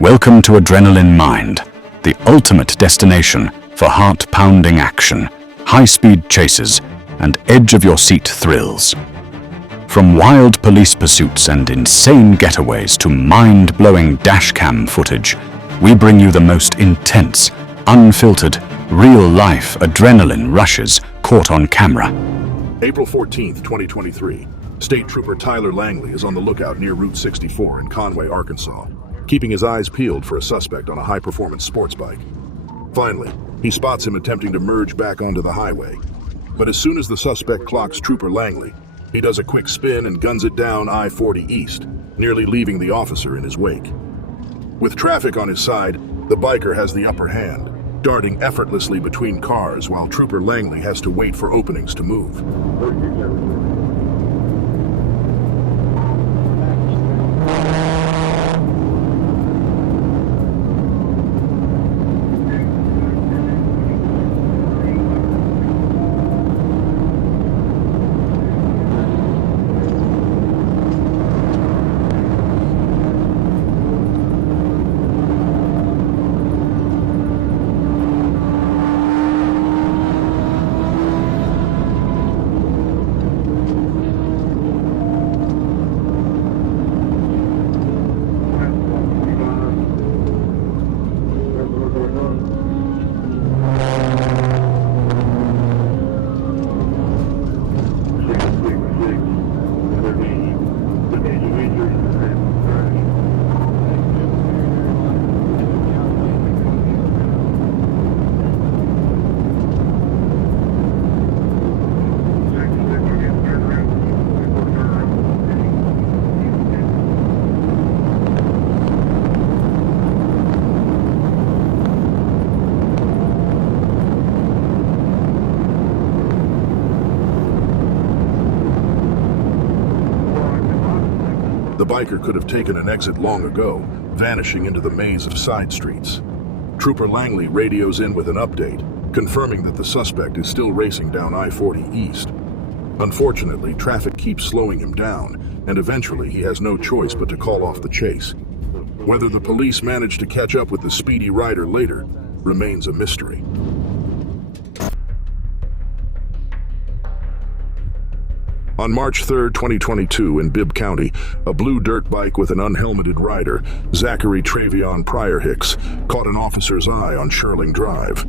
Welcome to Adrenaline Mind, the ultimate destination for heart-pounding action, high-speed chases, and edge-of-your-seat thrills. From wild police pursuits and insane getaways to mind-blowing dashcam footage, we bring you the most intense, unfiltered, real-life adrenaline rushes caught on camera. April 14th, 2023. State Trooper Tyler Langley is on the lookout near Route 64 in Conway, Arkansas, keeping his eyes peeled for a suspect on a high-performance sports bike. Finally, he spots him attempting to merge back onto the highway. But as soon as the suspect clocks Trooper Langley, he does a quick spin and guns it down I-40 East, nearly leaving the officer in his wake. With traffic on his side, the biker has the upper hand, darting effortlessly between cars while Trooper Langley has to wait for openings to move. The biker could have taken an exit long ago, vanishing into the maze of side streets. Trooper Langley radios in with an update, confirming that the suspect is still racing down I-40 East. Unfortunately, traffic keeps slowing him down, and eventually he has no choice but to call off the chase. Whether the police manage to catch up with the speedy rider later remains a mystery. On March 3, 2022, in Bibb County, a blue dirt bike with an unhelmeted rider, Zachary Travion Pryor Hicks, caught an officer's eye on Shirling Drive.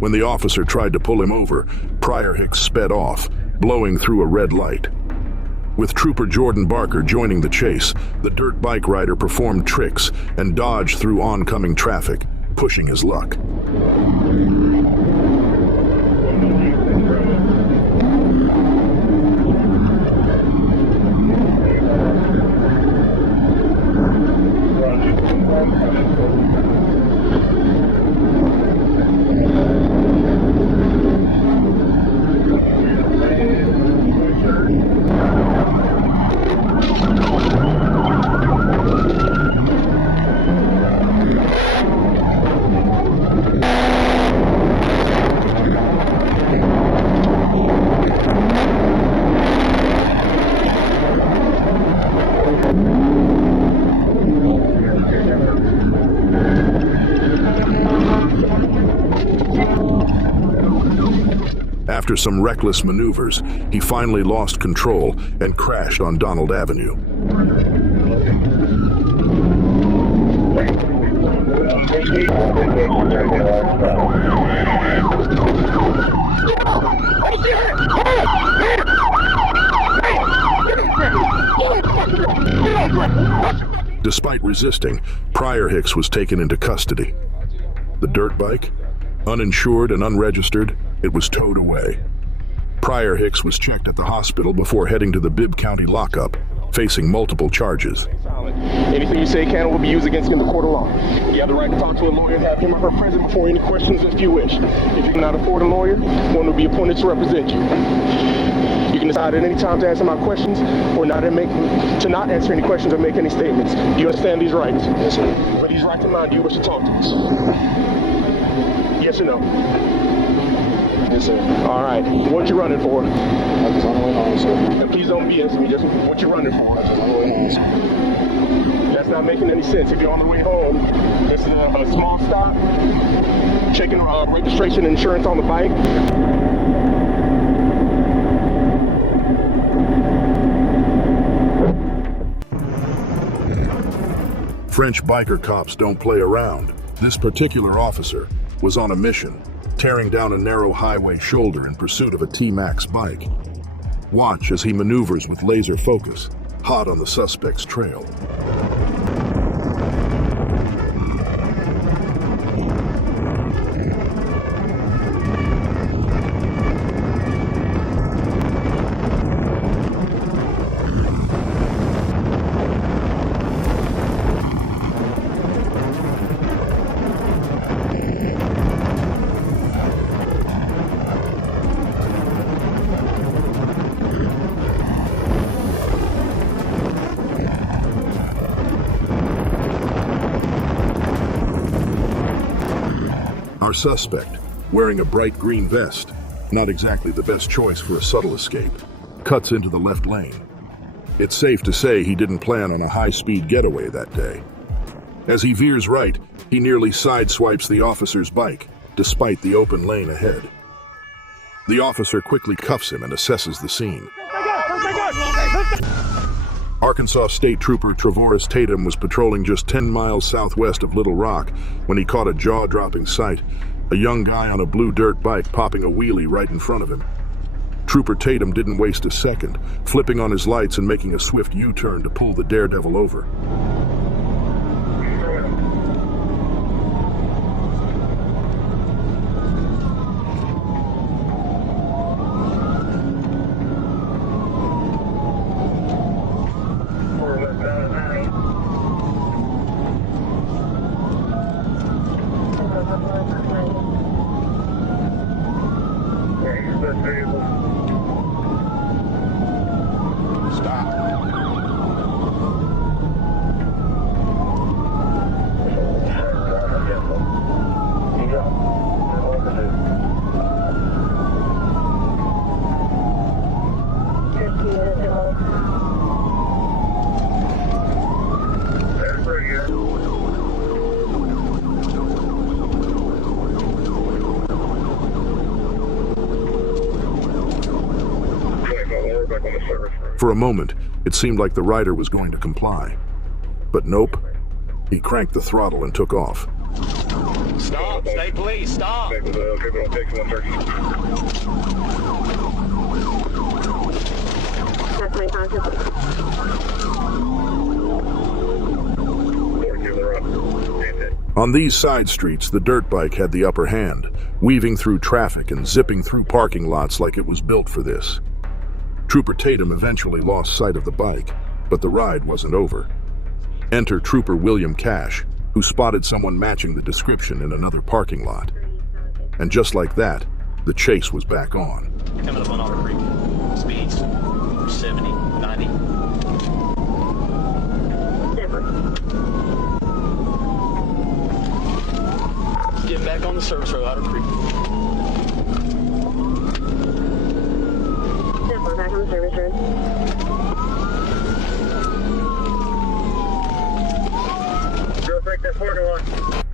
When the officer tried to pull him over, Pryor Hicks sped off, blowing through a red light. With Trooper Jordan Barker joining the chase, the dirt bike rider performed tricks and dodged through oncoming traffic, pushing his luck. After some reckless maneuvers, he finally lost control and crashed on Donald Avenue. Despite resisting, Pryor Hicks was taken into custody. The dirt bike, uninsured and unregistered, it was towed away. Pryor Hicks was checked at the hospital before heading to the Bibb County lockup, facing multiple charges. Anything you say can or will be used against you in the court of law. You have the right to talk to a lawyer and have him or her present before any questions if you wish. If you cannot afford a lawyer, one will be appointed to represent you. You can decide at any time to answer my questions or to not answer any questions or make any statements. Do you understand these rights? Yes, sir. With these rights in mind, do you wish to talk to us? Yes or no? Yes, sir. All right. What you running for? I'm just on the way home, sir. And please don't BS me. Just what you running for? I'm just on the way home, sir. that's not making any sense. If you're on the way home, this is a small stop. Checking registration and insurance on the bike. French biker cops don't play around. This particular officer was on a mission, tearing down a narrow highway shoulder in pursuit of a T-Max bike. Watch as he maneuvers with laser focus, hot on the suspect's trail. Our suspect, wearing a bright green vest, not exactly the best choice for a subtle escape, cuts into the left lane. It's safe to say he didn't plan on a high-speed getaway that day. As he veers right, he nearly sideswipes the officer's bike, despite the open lane ahead. The officer quickly cuffs him and assesses the scene. Arkansas State Trooper Trevorris Tatum was patrolling just 10 miles southwest of Little Rock when he caught a jaw-dropping sight, a young guy on a blue dirt bike popping a wheelie right in front of him. Trooper Tatum didn't waste a second, flipping on his lights and making a swift U-turn to pull the daredevil over. For a moment, it seemed like the rider was going to comply. But nope. He cranked the throttle and took off. Stop! Stay please, stop! On these side streets, the dirt bike had the upper hand, weaving through traffic and zipping through parking lots like it was built for this. Trooper Tatum eventually lost sight of the bike, but the ride wasn't over. Enter Trooper William Cash, who spotted someone matching the description in another parking lot. And just like that, the chase was back on. Coming up on Otter Creek. Speeds 70, 90. Get back on the service road, Otter Creek. Back on the service road. Go break that 4-1.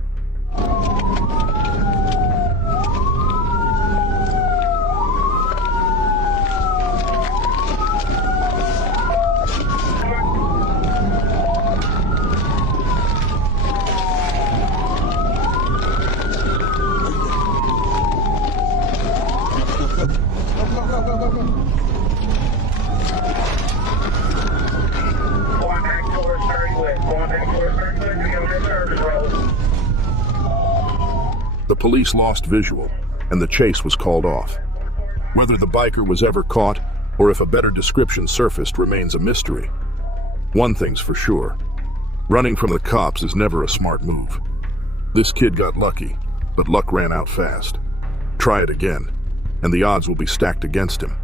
The police lost visual, and the chase was called off. Whether the biker was ever caught, or if a better description surfaced, remains a mystery. One thing's for sure. Running from the cops is never a smart move. This kid got lucky, but luck ran out fast. Try it again, and the odds will be stacked against him.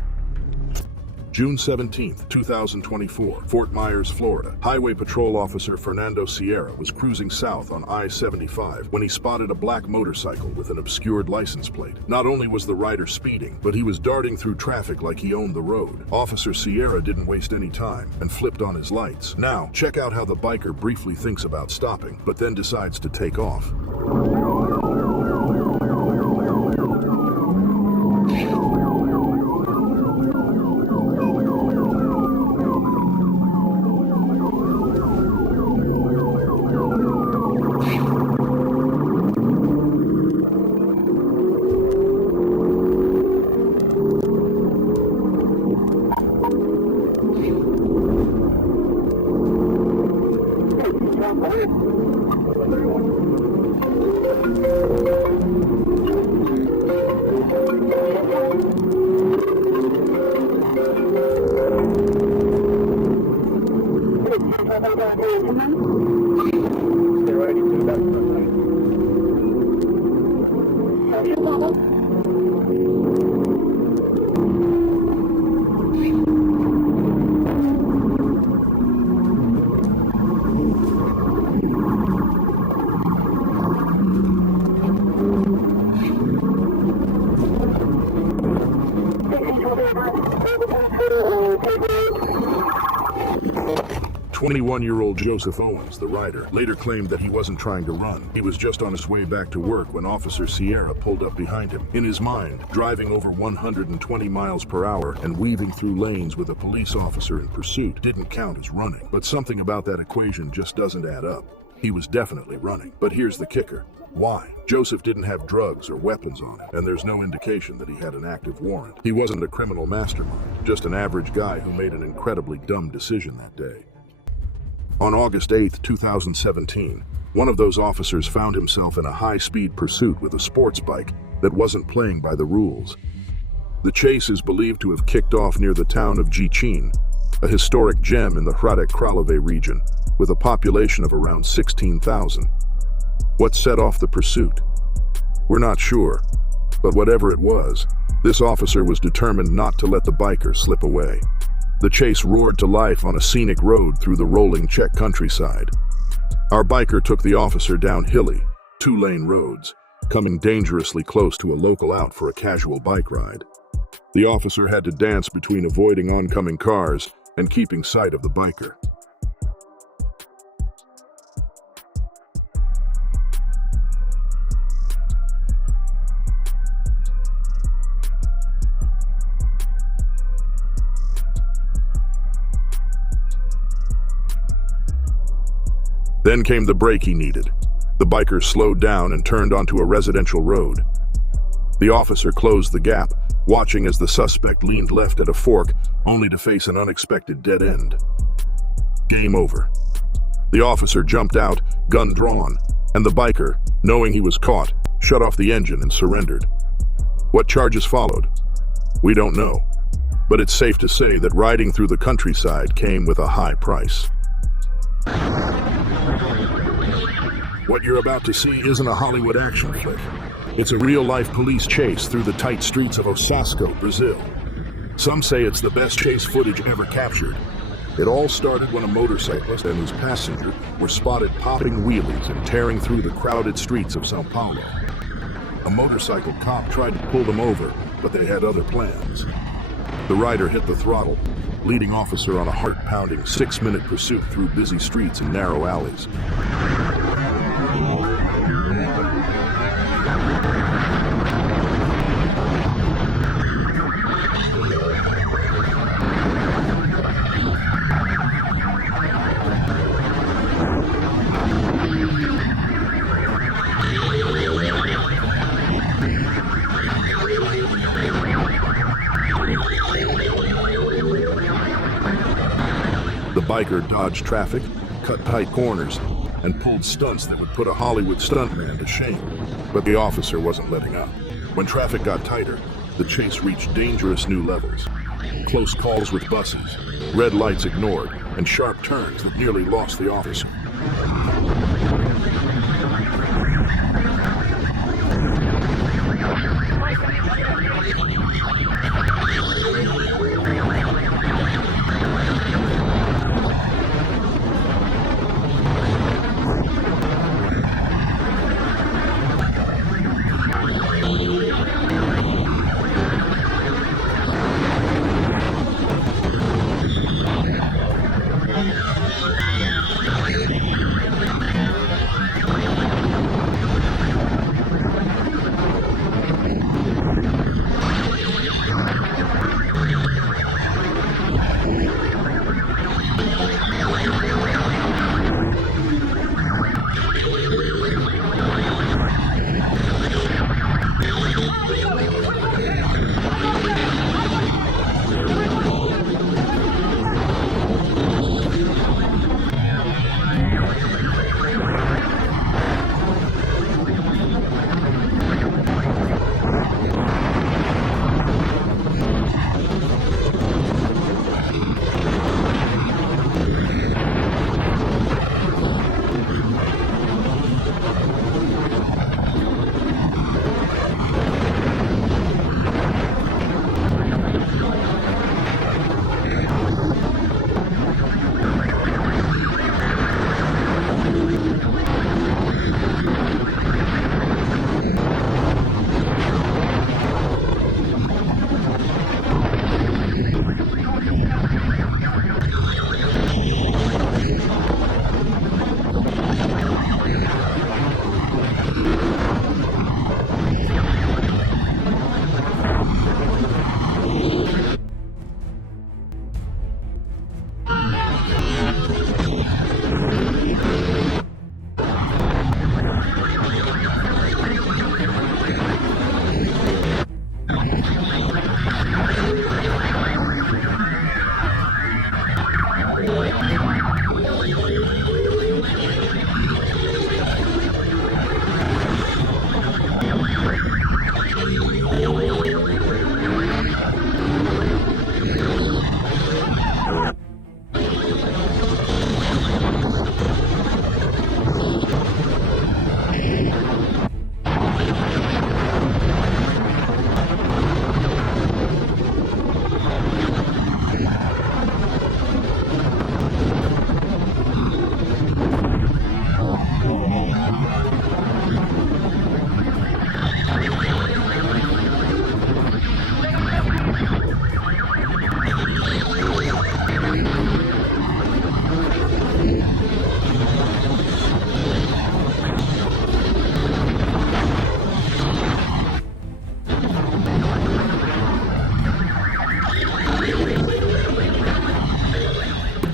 June 17, 2024, Fort Myers, Florida. Highway Patrol Officer Fernando Sierra was cruising south on I-75 when he spotted a black motorcycle with an obscured license plate. Not only was the rider speeding, but he was darting through traffic like he owned the road. Officer Sierra didn't waste any time and flipped on his lights. Now, check out how the biker briefly thinks about stopping, but then decides to take off. 21-year-old Joseph Owens, the rider, later claimed that he wasn't trying to run. He was just on his way back to work when Officer Sierra pulled up behind him. In his mind, driving over 120 miles per hour and weaving through lanes with a police officer in pursuit didn't count as running. But something about that equation just doesn't add up. He was definitely running. But here's the kicker. Why? Joseph didn't have drugs or weapons on him, and there's no indication that he had an active warrant. He wasn't a criminal mastermind, just an average guy who made an incredibly dumb decision that day. On August 8, 2017, one of those officers found himself in a high-speed pursuit with a sports bike that wasn't playing by the rules. The chase is believed to have kicked off near the town of Jichin, a historic gem in the Hradec-Králové region, with a population of around 16,000. What set off the pursuit? We're not sure, but whatever it was, this officer was determined not to let the biker slip away. The chase roared to life on a scenic road through the rolling Czech countryside. Our biker took the officer down hilly, two-lane roads, coming dangerously close to a local out for a casual bike ride. The officer had to dance between avoiding oncoming cars and keeping sight of the biker. Then came the break he needed. The biker slowed down and turned onto a residential road. The officer closed the gap, watching as the suspect leaned left at a fork, only to face an unexpected dead end. Game over. The officer jumped out, gun drawn, and the biker, knowing he was caught, shut off the engine and surrendered. What charges followed? We don't know, but it's safe to say that riding through the countryside came with a high price. What you're about to see isn't a Hollywood action flick. It's a real-life police chase through the tight streets of Osasco, Brazil. Some say it's the best chase footage ever captured. It all started when a motorcyclist and his passenger were spotted popping wheelies and tearing through the crowded streets of São Paulo. A motorcycle cop tried to pull them over, but they had other plans. The rider hit the throttle, leading officer on a heart-pounding 6-minute pursuit through busy streets and narrow alleys. The biker dodged traffic, cut tight corners, and pulled stunts that would put a Hollywood stuntman to shame. But the officer wasn't letting up. When traffic got tighter, the chase reached dangerous new levels. Close calls with buses, red lights ignored, and sharp turns that nearly lost the officer.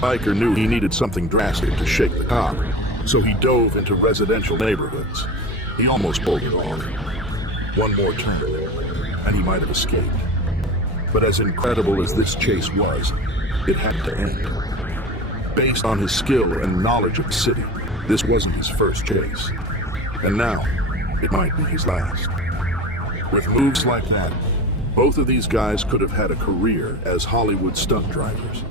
biker knew he needed something drastic to shake the cop, so he dove into residential neighborhoods. He almost pulled it off. One more turn, and he might have escaped. But as incredible as this chase was, it had to end. Based on his skill and knowledge of the city, this wasn't his first chase. And now, it might be his last. With moves like that, both of these guys could have had a career as Hollywood stunt drivers.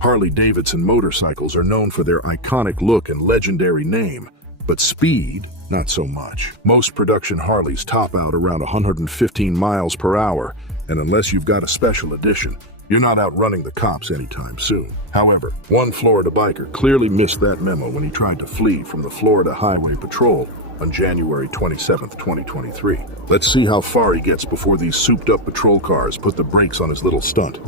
Harley-Davidson motorcycles are known for their iconic look and legendary name, but speed, not so much. Most production Harleys top out around 115 miles per hour, and unless you've got a special edition, you're not outrunning the cops anytime soon. However, one Florida biker clearly missed that memo when he tried to flee from the Florida Highway Patrol on January 27, 2023. Let's see how far he gets before these souped-up patrol cars put the brakes on his little stunt.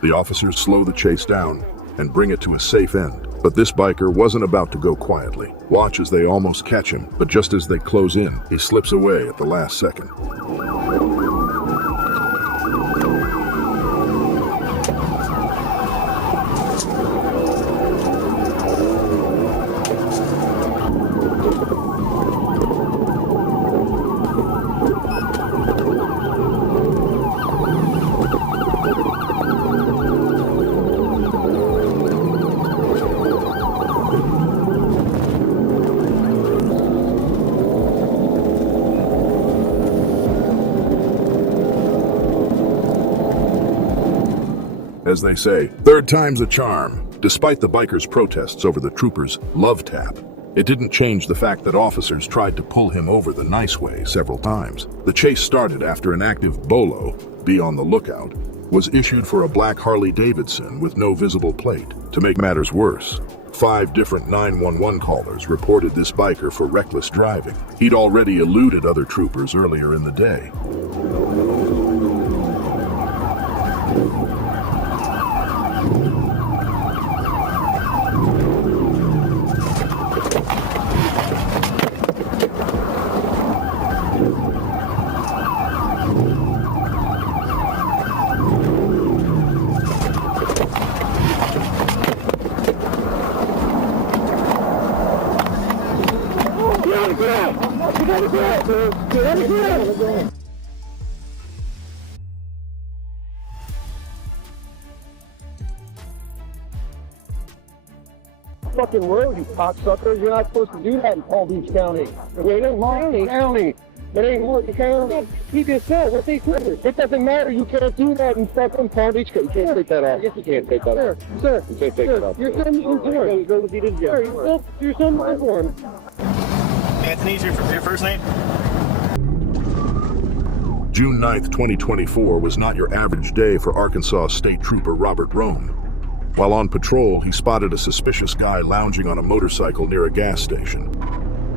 The officers slow the chase down and bring it to a safe end. But this biker wasn't about to go quietly. Watch as they almost catch him, but just as they close in, he slips away at the last second. As they say, third time's a charm. Despite the bikers' protests over the trooper's love tap, it didn't change the fact that officers tried to pull him over the nice way several times. The chase started after an active bolo, be on the lookout, was issued for a black Harley-Davidson with no visible plate. To make matters worse, 5 different 911 callers reported this biker for reckless driving. He'd already eluded other troopers earlier in the day. Fucking road, you cocksuckers. You're not supposed to do that in Palm Beach County. It ain't Martin County. It ain't Martin County. He just said what they said. It doesn't matter. You can't do that in fucking Palm Beach County. You can't take that off. Yes, you can't take that off. Sir, you can't take it off. Your son is born. Sir, your son was born. Anthony's your first name? June 9th, 2024 was not your average day for Arkansas State Trooper Robert Rome. While on patrol, he spotted a suspicious guy lounging on a motorcycle near a gas station.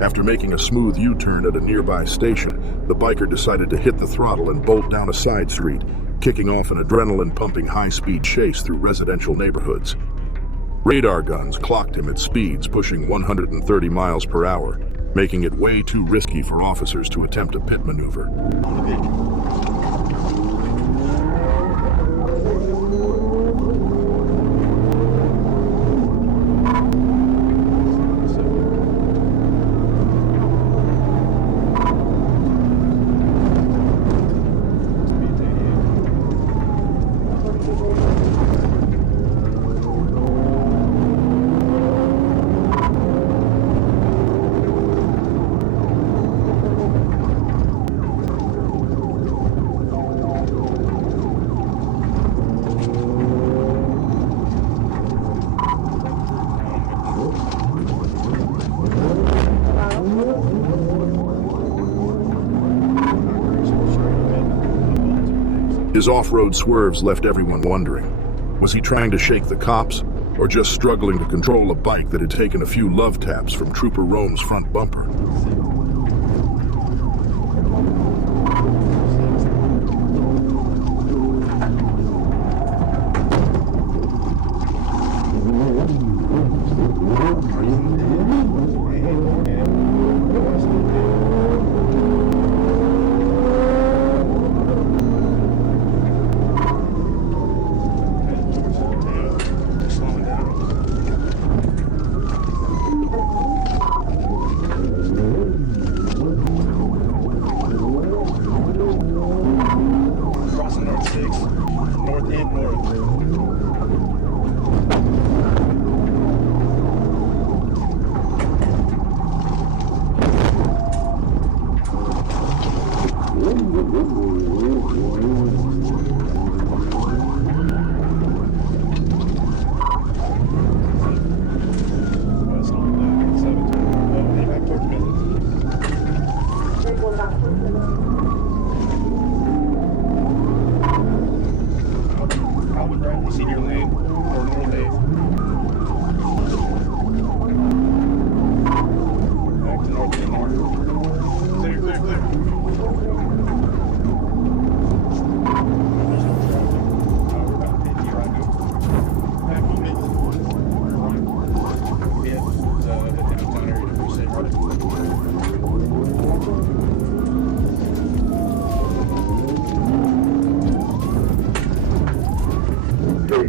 After making a smooth U-turn at a nearby station, the biker decided to hit the throttle and bolt down a side street, kicking off an adrenaline-pumping high-speed chase through residential neighborhoods. Radar guns clocked him at speeds pushing 130 miles per hour, making it way too risky for officers to attempt a pit maneuver. His off-road swerves left everyone wondering. Was he trying to shake the cops, or just struggling to control a bike that had taken a few love taps from Trooper Rome's front bumper?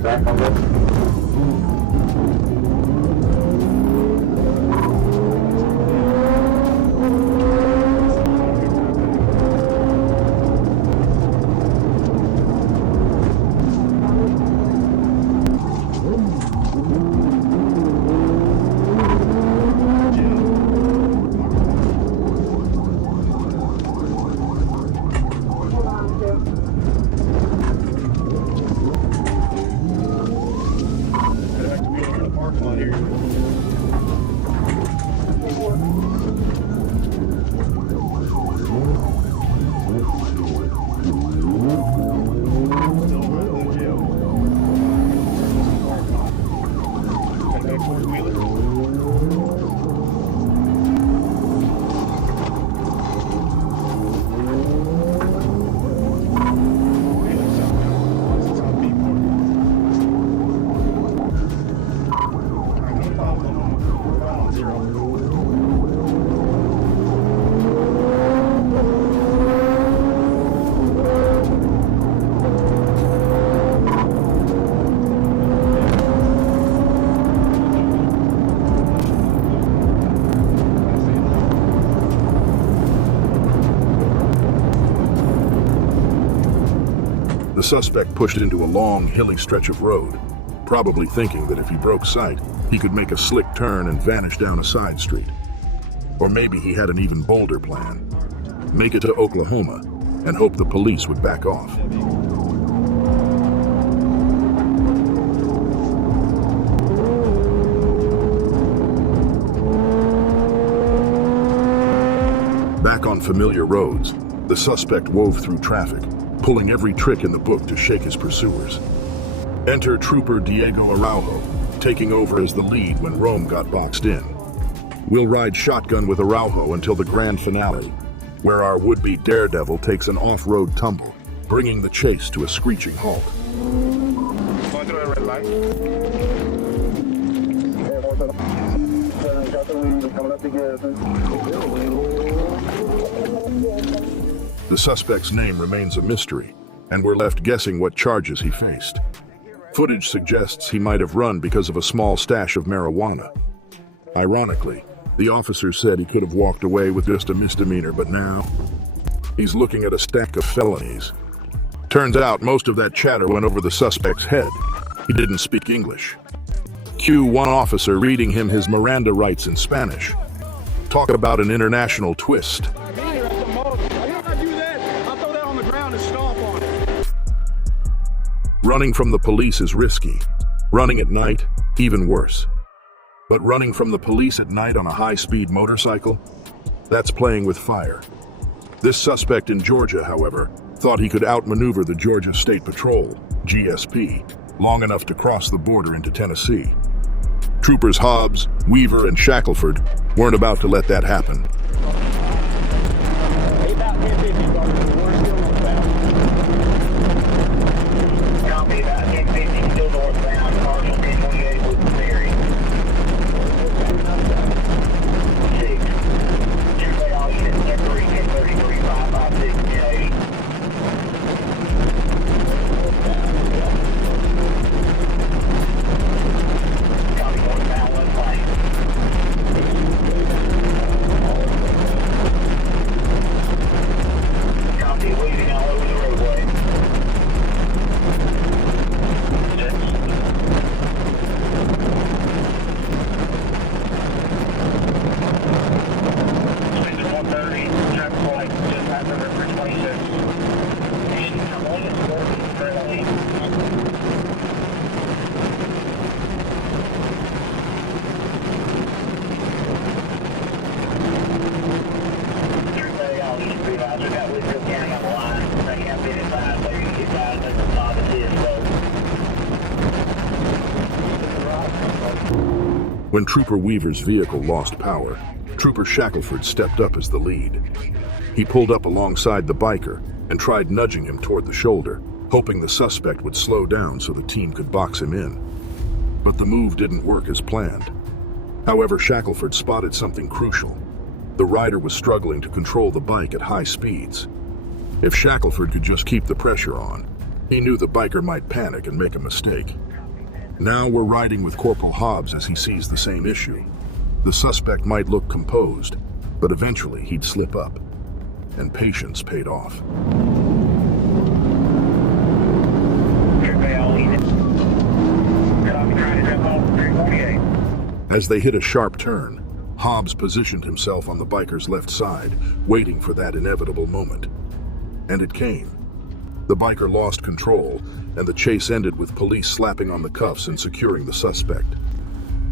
Back on this. The suspect pushed into a long, hilly stretch of road, probably thinking that if he broke sight, he could make a slick turn and vanish down a side street. Or maybe he had an even bolder plan. Make it to Oklahoma and hope the police would back off. Back on familiar roads, the suspect wove through traffic, pulling every trick in the book to shake his pursuers. Enter Trooper Diego Araujo, taking over as the lead when Rome got boxed in. We'll ride shotgun with Araujo until the grand finale, where our would-be daredevil takes an off-road tumble, bringing the chase to a screeching halt. Going through a red light. The suspect's name remains a mystery, and we're left guessing what charges he faced. Footage suggests he might have run because of a small stash of marijuana. Ironically, the officer said he could have walked away with just a misdemeanor, but now he's looking at a stack of felonies. Turns out most of that chatter went over the suspect's head. He didn't speak English. Cue one officer reading him his Miranda rights in Spanish. Talk about an international twist. Running from the police is risky. Running at night, even worse. But running from the police at night on a high-speed motorcycle? That's playing with fire. This suspect in Georgia, however, thought he could outmaneuver the Georgia State Patrol, GSP, long enough to cross the border into Tennessee. Troopers Hobbs, Weaver, and Shackelford weren't about to let that happen. When Trooper Weaver's vehicle lost power, Trooper Shackelford stepped up as the lead. He pulled up alongside the biker and tried nudging him toward the shoulder, hoping the suspect would slow down so the team could box him in. But the move didn't work as planned. However, Shackelford spotted something crucial. The rider was struggling to control the bike at high speeds. If Shackelford could just keep the pressure on, he knew the biker might panic and make a mistake. Now we're riding with Corporal Hobbs as he sees the same issue. The suspect might look composed, but eventually he'd slip up. And patience paid off. As they hit a sharp turn, Hobbs positioned himself on the biker's left side, waiting for that inevitable moment. And it came. The biker lost control, and the chase ended with police slapping on the cuffs and securing the suspect.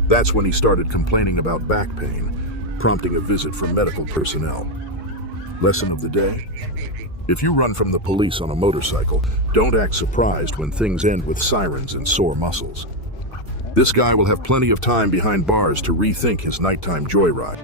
That's when he started complaining about back pain, prompting a visit from medical personnel. Lesson of the day? If you run from the police on a motorcycle, don't act surprised when things end with sirens and sore muscles. This guy will have plenty of time behind bars to rethink his nighttime joyride.